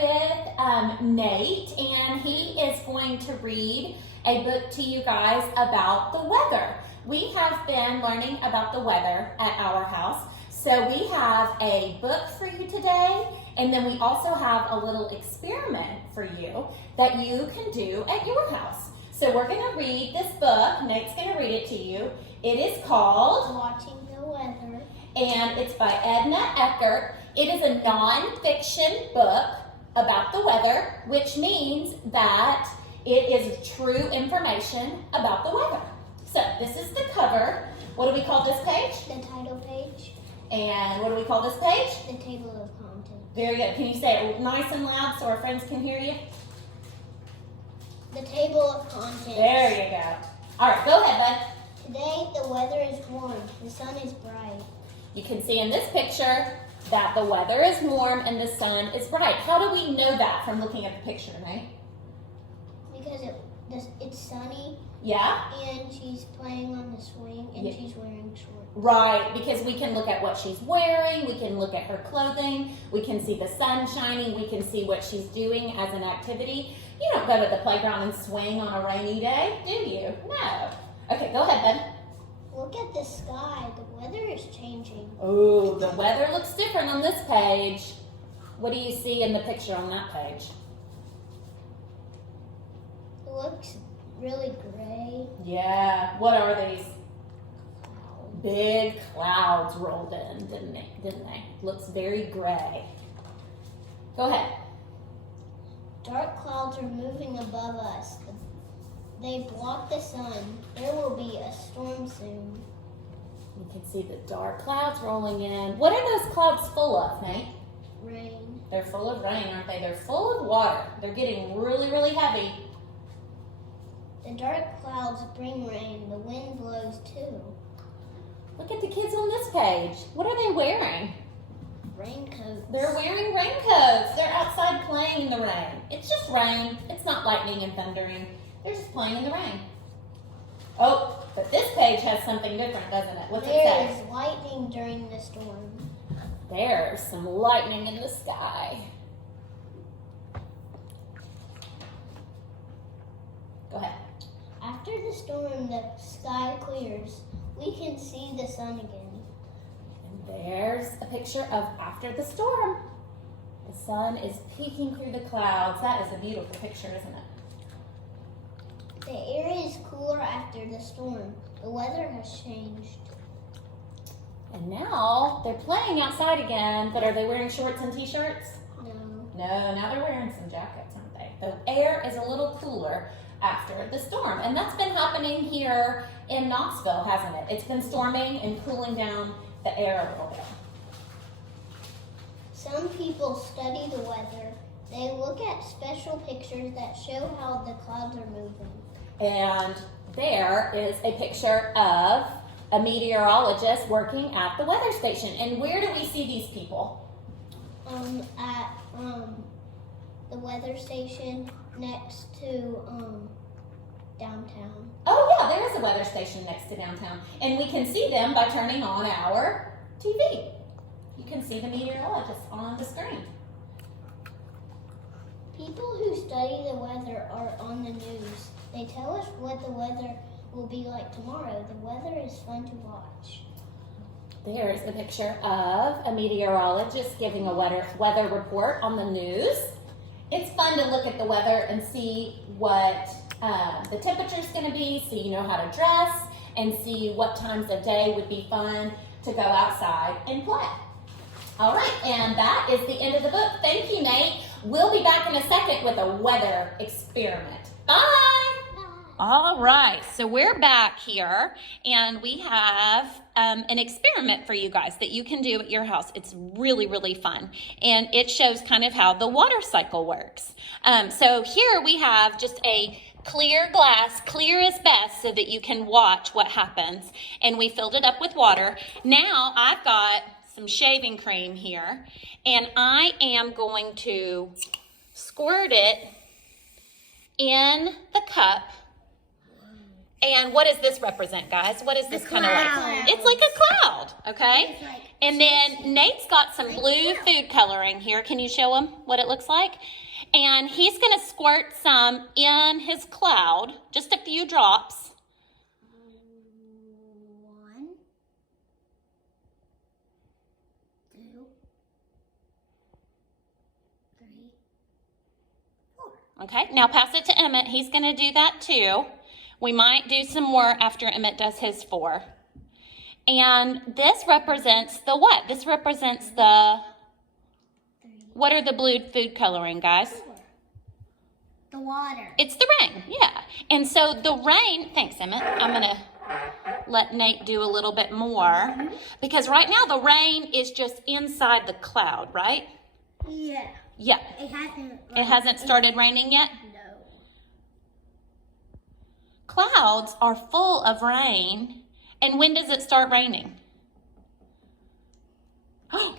with Nate, and he is going to read a book to you guys about the weather. We have been learning about the weather at our house, so we have a book for you today, and then we also have a little experiment for you that you can do at your house. So we're going to read this book. Nate's going to read it to you. It is called Watching the Weather, and it's by Edna Eckert. It is a non-fiction book about the weather, which means that it is true information about the weather. So this is the cover. What do we call this page? the title page, And what do we call this page? the table of contents. Very good. Can you say it nice and loud so our friends can hear you? The table of contents. There you go. All right, go ahead, bud. Today the weather is warm. The sun is bright. You can see in this picture that the weather is warm and the sun is bright. How do we know that from looking at the picture, right? Because it's sunny Yeah? and she's playing on the swing and Yeah. she's wearing shorts. Right, because we can look at what she's wearing, we can look at her clothing, we can see the sun shining, we can see what she's doing as an activity. You don't go to the playground and swing on a rainy day, do you? No. Okay, go ahead, bud. Look at the sky. The weather is changing. Oh, the weather looks different on this page. What do you see in the picture on that page? It looks really gray. Yeah, what are these? Big clouds rolled in, didn't they? Looks very gray. Go ahead. Dark clouds are moving above us. They block the sun. There will be a storm soon. You can see the dark clouds rolling in. What are those clouds full of, Nate? Rain. They're full of rain, aren't they? They're full of water. They're getting really, really heavy. The dark clouds bring rain. The wind blows too. Look at the kids on this page. What are they wearing? Raincoats. They're wearing raincoats. They're outside playing in the rain. It's just rain. It's not lightning and thundering. They're just playing in the rain. Oh, but this page has something different, doesn't it? What's it There say? is lightning during the storm. There's some lightning in the sky. Go ahead. After the storm, the sky clears. We can see the sun again. And there's a picture of after the storm. The sun is peeking through the clouds. That is a beautiful picture, isn't it? The air is cooler after the storm. The weather has changed. And now they're playing outside again, but are they wearing shorts and t-shirts? No. No, now they're wearing some jackets, aren't they? The air is a little cooler after the storm. And that's been happening here in Knoxville, hasn't it? It's been storming and cooling down the air a little bit. Some people study the weather. They look at special pictures that show how the clouds are moving. And there is a picture of a meteorologist working at the weather station. And where do we see these people? At the weather station next to downtown. Oh yeah, there is a weather station next to downtown. And we can see them by turning on our TV. You can see the meteorologist on the screen. People who study the weather are on the news. They tell us what the weather will be like tomorrow. The weather is fun to watch. There's the picture of a meteorologist giving a weather report on the news. It's fun to look at the weather and see what the temperature is going to be, so you know how to dress, and see what times of day would be fun to go outside and play. All right, and that is the end of the book. Thank you, Nate. We'll be back in a second with a weather experiment. Bye! All right, so we're back here, and we have an experiment for you guys that you can do at your house. It's really, really fun, and it shows kind of how the water cycle works. So here we have just a clear glass, clear as best, so that you can watch what happens, and we filled it up with water. Now I've got some shaving cream here, and I am going to squirt it in the cup And what does this represent, guys? What is this kind of like? cloud. It's like a cloud, okay? It's like- And then Nate's got some blue food coloring here. Can you show him what it looks like? And he's going to squirt some in his cloud, just a few drops. 1, 2, 3, 4. Okay, now pass it to Emmett. He's going to do that too. We might do some more after Emmett does his 4. And this represents the what? This represents the, what are the blue food coloring, guys? The water. It's the rain, yeah. And so the rain, thanks Emmett, I'm going to let Nate do a little bit more. Because right now the rain is just inside the cloud, right? Yeah. Yeah. It hasn't started raining yet? No. Clouds are full of rain. And when does it start raining?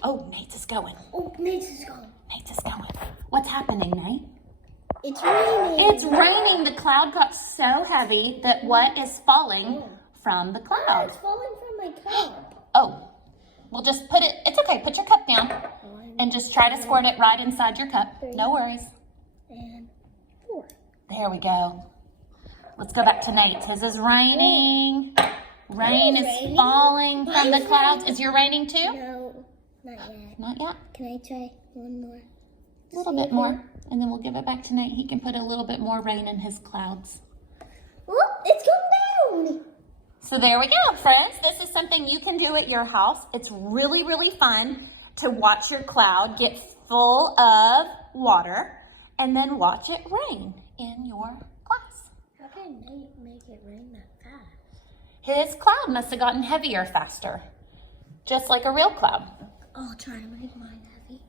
Oh, Nate's is going. Oh, Nate's is gone. Nate's is going. What's happening, Nate? It's raining. It's raining. The cloud got so heavy that what is falling from the Oh, cloud? it's falling from my cup. Oh, we'll just put it, it's okay. Put your cup down and just try to squirt it right inside your cup. No worries. And 4. There we go. Let's go back to Nate's. His is raining. Rain is raining? falling from the clouds. Is your raining too? No, not yet. Not yet. Can I try one more? A little bit more. And then we'll give it back to Nate. He can put a little bit more rain in his clouds. Oh, it's come down. So there we go, friends. This is something you can do at your house. It's really, really fun to watch your cloud get full of water and then watch it rain in your class. How can Nate make it rain that fast? His cloud must have gotten heavier faster, just like a real cloud. I'll try to make mine heavy.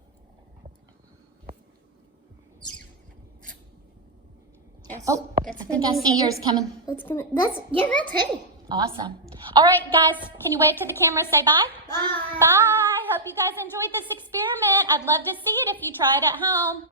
Oh, I think I see yours coming. That's heavy. Awesome. All right, guys, can you wave to the camera and say bye? Bye. Bye. Hope you guys enjoyed this experiment. I'd love to see it if you try it at home.